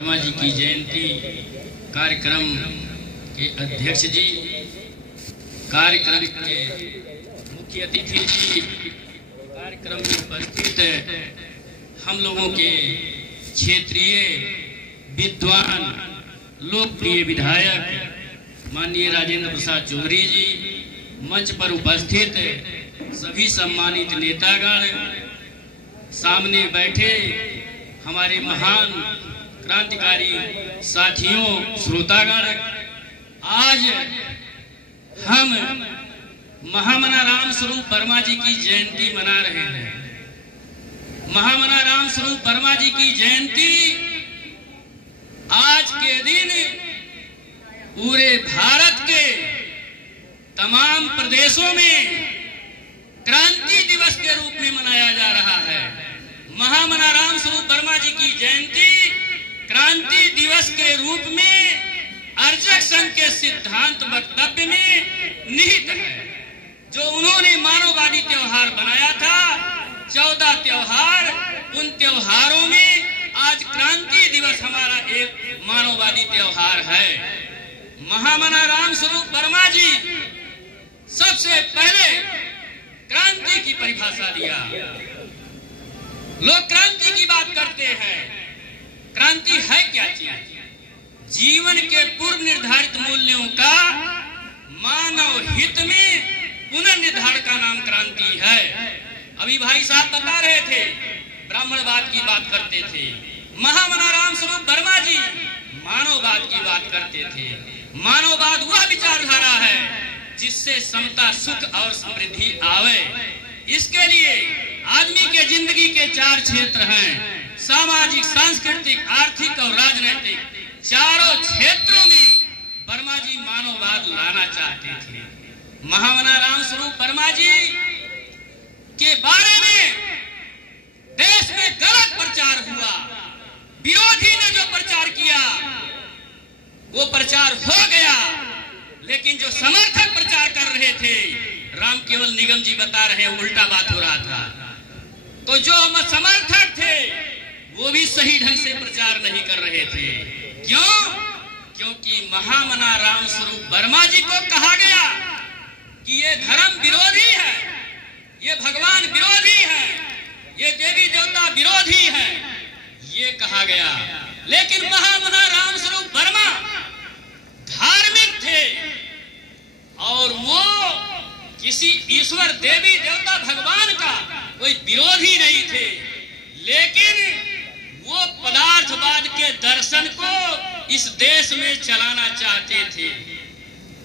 वर्मा जी की जयंती कार्यक्रम के अध्यक्ष जी, कार्यक्रम के मुख्य अतिथि जी, कार्यक्रम में उपस्थित हम लोगों के क्षेत्रीय विद्वान लोकप्रिय विधायक माननीय राजेंद्र प्रसाद चौधरी जी, मंच पर उपस्थित सभी सम्मानित नेतागण, सामने बैठे हमारे महान क्रांतिकारी साथियों, श्रोतागण, आज हम महामना राम स्वरूप वर्मा जी की जयंती मना रहे हैं। महामना राम स्वरूप वर्मा जी की जयंती आज के दिन पूरे भारत के तमाम प्रदेशों में क्रांति दिवस के रूप में मनाया जा रहा है। महामना राम स्वरूप वर्मा जी की जयंती क्रांति दिवस के रूप में अर्जक संघ के सिद्धांत वक्तव्य में निहित है। जो उन्होंने मानववादी त्योहार बनाया था, 14 त्योहार, उन त्योहारों में आज क्रांति दिवस हमारा एक मानववादी त्योहार है। महामना राम स्वरूप वर्मा जी सबसे पहले क्रांति की परिभाषा दिया। लोग क्रांति की बात करते हैं, क्रांति है क्या चीज? जीवन के पूर्व निर्धारित मूल्यों का मानव हित में पुनर्निर्धारण का नाम क्रांति है। अभी भाई साहब बता रहे थे, ब्राह्मणवाद की बात करते थे। महामना राम स्वरूप वर्मा जी मानववाद की बात करते थे। मानववाद वह विचारधारा है जिससे समता, सुख और समृद्धि आवे। इसके लिए आदमी के जिंदगी के 4 क्षेत्र हैं, सामाजिक, सांस्कृतिक, आर्थिक और राजनीतिक। चारों क्षेत्रों में वर्मा जी मानववाद लाना चाहते थे। महामना राम स्वरूप वर्मा जी के बारे में देश में गलत प्रचार हुआ। विरोधी ने जो प्रचार किया वो प्रचार हो गया, लेकिन जो समर्थक प्रचार कर रहे थे, राम केवल निगम जी बता रहे उल्टा बात हो रहा था। तो जो समर्थक थे वो भी सही ढंग से प्रचार नहीं कर रहे थे। क्यों? क्योंकि महामना राम स्वरूप वर्मा जी को कहा गया कि ये धर्म विरोधी है, ये भगवान विरोधी है, ये देवी देवता विरोधी है, ये कहा गया। लेकिन महामना राम स्वरूप वर्मा धार्मिक थे और वो किसी ईश्वर, देवी देवता, भगवान का कोई विरोधी नहीं थे। लेकिन वो पदार्थवाद के दर्शन को इस देश में चलाना चाहते थे।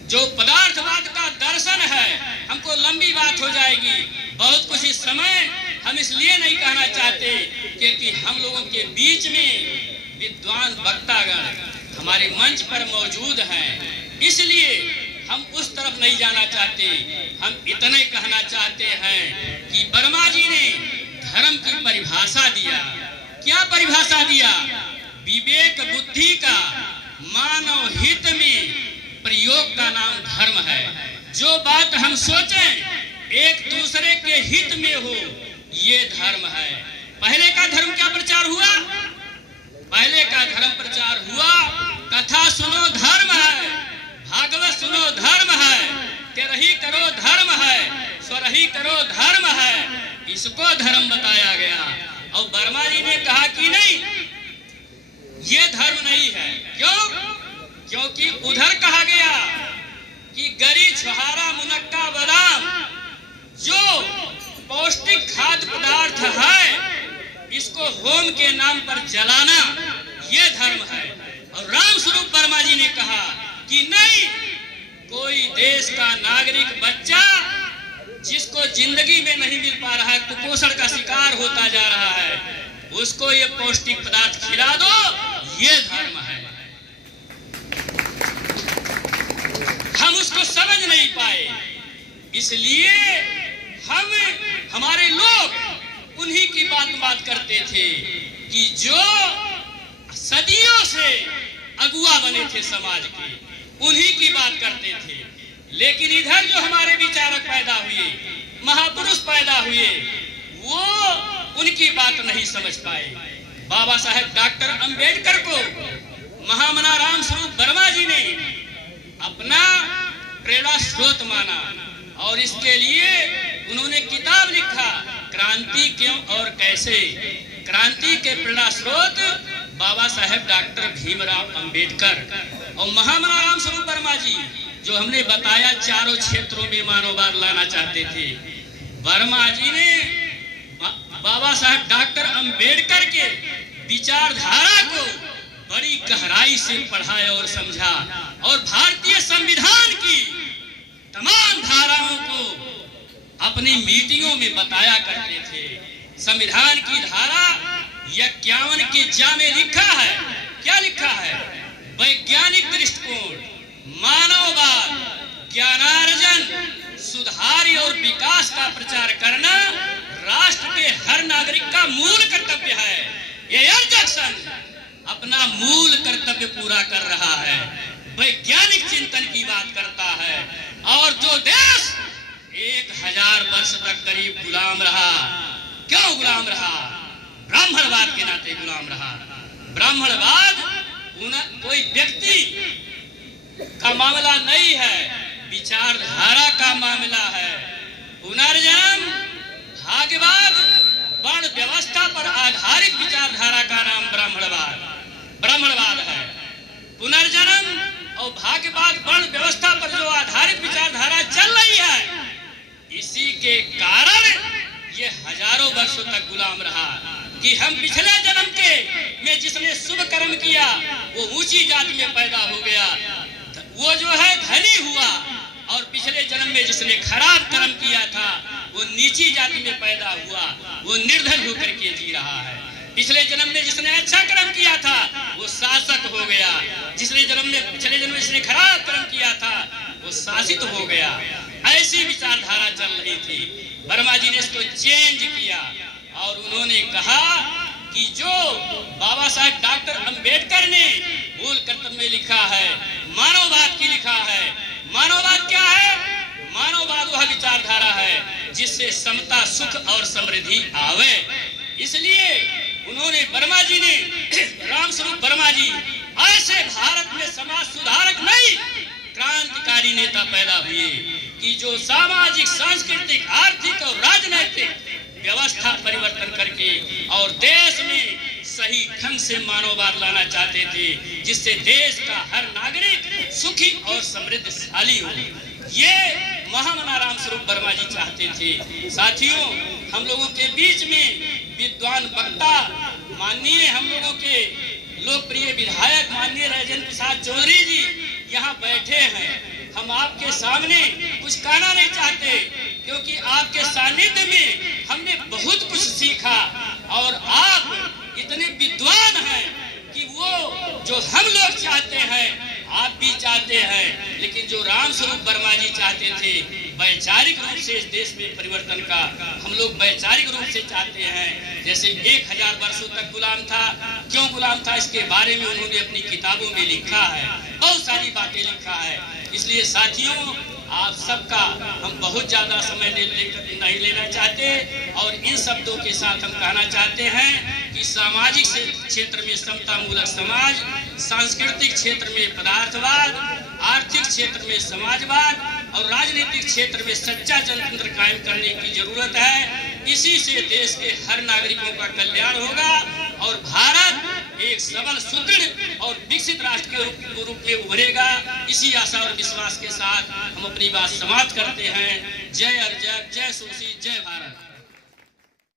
जो पदार्थवाद का दर्शन है, हमको लंबी बात हो जाएगी, बहुत कुछ इस समय हम इसलिए नहीं कहना चाहते क्योंकि हम लोगों के बीच में विद्वान वक्तागण हमारे मंच पर मौजूद हैं, इसलिए हम उस तरफ नहीं जाना चाहते। हम इतने कहना चाहते हैं कि वर्मा जी ने धर्म की परिभाषा दिया। क्या परिभाषा दिया? विवेक बुद्धि का मानव हित में प्रयोग का नाम धर्म है। जो बात हम सोचें एक दूसरे के हित में हो, ये धर्म है। पहले का धर्म क्या प्रचार हुआ? पहले का धर्म प्रचार हुआ, कथा सुनो धर्म है, भागवत सुनो धर्म है, तेरही करो धर्म है, स्वरही करो धर्म है। इसको धर्म बताया गया। और वर्मा जी ने कहा कि नहीं, ये धर्म नहीं है। क्यों? क्योंकि उधर कहा गया कि गरी, छुहारा, मुनक्का, बादाम जो पौष्टिक खाद्य पदार्थ है, इसको होम के नाम पर जलाना, ये धर्म है। और राम स्वरूप वर्मा जी ने कहा कि नहीं, कोई देश का नागरिक बच्चा जिसको जिंदगी में नहीं मिल पा रहा है, कुपोषण का शिकार होता जा रहा है, उसको ये पौष्टिक पदार्थ खिला दो, ये धर्म है। हम उसको समझ नहीं पाए, इसलिए हमारे लोग उन्हीं की बात करते थे कि जो सदियों से अगुआ बने थे समाज के, उन्हीं की बात करते थे। लेकिन इधर जो हमारे विचारक पैदा हुए, महापुरुष पैदा हुए, वो उनकी बात नहीं समझ पाए। बाबा साहेब डॉक्टर अंबेडकर को महामना राम स्वरूप वर्मा जी ने अपना प्रेरणा स्रोत माना और इसके लिए उन्होंने किताब लिखा, क्रांति क्यों और कैसे। क्रांति के प्रेरणा स्रोत बाबा साहेब डॉक्टर भीमराव अंबेडकर और महामना राम स्वरूप वर्मा जी, जो हमने बताया चारों क्षेत्रों में मानववाद लाना चाहते थे। वर्मा जी ने बाबा साहेब डॉक्टर अंबेडकर के विचारधारा को बड़ी गहराई से पढ़ा और समझा और भारतीय संविधान की तमाम धाराओं को अपनी मीटिंगों में बताया करते थे। संविधान की धारा 51 के जा में लिखा है, क्या लिखा है? वैज्ञानिक दृष्टिकोण, मानववाद, ज्ञानार्जन, सुधार और विकास का प्रचार करना राष्ट्र के हर नागरिक का मूल कर्तव्य है। ये जंक्शन अपना मूल कर्तव्य पूरा कर रहा है, वैज्ञानिक चिंतन की बात करता है। और जो देश 1000 वर्ष तक करीब गुलाम रहा, क्यों गुलाम रहा? ब्राह्मणवाद के नाते गुलाम रहा। ब्राह्मणवाद कोई व्यक्ति का मामला नहीं है, विचारधारा का मामला है। पुनर्जन्म, भाग्यवाद, वर्ण व्यवस्था पर आधारित विचारधारा का नाम ब्राह्मणवाद है। पुनर्जन्म और भाग्यवाद, वर्ण व्यवस्था पर जो आधारित विचारधारा चल रही है, इसी के कारण ये हजारों वर्षों तक गुलाम रहा कि हम पिछले जन्म के में जिसने शुभ कर्म किया वो ऊंची जाति में पैदा हो गया, वो जो है धनी हुआ, और पिछले जन्म में जिसने खराब कर्म किया था वो नीची जाति में पैदा हुआ, वो निर्धन होकर के जी रहा है। पिछले जन्म में जिसने अच्छा कर्म किया था वो शासक हो गया, पिछले जन्म में जिसने खराब कर्म किया था वो शासित हो गया। ऐसी विचारधारा चल रही थी। वर्मा जी ने इसको चेंज किया और उन्होंने कहा कि जो बाबा साहेब डॉक्टर अंबेडकर ने मूल कर्तव्य में लिखा है, मानववाद की लिखा है। मानववाद क्या है? मानववाद वह विचारधारा है जिससे समता, सुख और समृद्धि आवे। इसलिए उन्होंने वर्मा जी ने, राम स्वरूप वर्मा जी ऐसे भारत में समाज सुधारक नहीं, क्रांतिकारी नेता पैदा हुए कि जो सामाजिक, सांस्कृतिक, आर्थिक और राजनीतिक व्यवस्था परिवर्तन करके और देश में सही ढंग से मानववाद लाना चाहते थे, जिससे देश का हर नागरिक सुखी और समृद्धशाली हो। ये महामना राम स्वरूप वर्मा जी चाहते थे। साथियों, हम लोगों के बीच में विद्वान वक्ता, माननीय हम लोगों के लोकप्रिय विधायक माननीय राजेंद्र प्रसाद चौधरी जी यहाँ बैठे हैं। हम आपके सामने कुछ कहना नहीं चाहते, क्योंकि आपके सानिध्य में हमने बहुत कुछ सीखा और आप इतने विद्वान हैं कि वो जो हम लोग चाहते हैं आप भी चाहते हैं, लेकिन जो राम स्वरूप वर्मा जी चाहते थे वैचारिक रूप से इस देश में परिवर्तन का, हम लोग वैचारिक रूप से चाहते हैं। जैसे 1000 वर्षों तक गुलाम था, क्यों गुलाम था इसके बारे में उन्होंने अपनी किताबों में लिखा है, बहुत सारी बातें लिखा है। इसलिए साथियों, आप सबका हम बहुत ज्यादा समय नहीं लेना चाहते और इन शब्दों के साथ हम कहना चाहते हैं कि सामाजिक क्षेत्र में समता मूलक समाज, सांस्कृतिक क्षेत्र में पदार्थवाद, आर्थिक क्षेत्र में समाजवाद और राजनीतिक क्षेत्र में सच्चा जनतंत्र कायम करने की जरूरत है। इसी से देश के हर नागरिकों का कल्याण होगा और भारत एक सबल, सुदृढ़ और विकसित राष्ट्र के रूप में उभरेगा। इसी आशा और विश्वास के साथ हम अपनी बात समाप्त करते हैं। जय अर्जक, जय सुशी, जय भारत।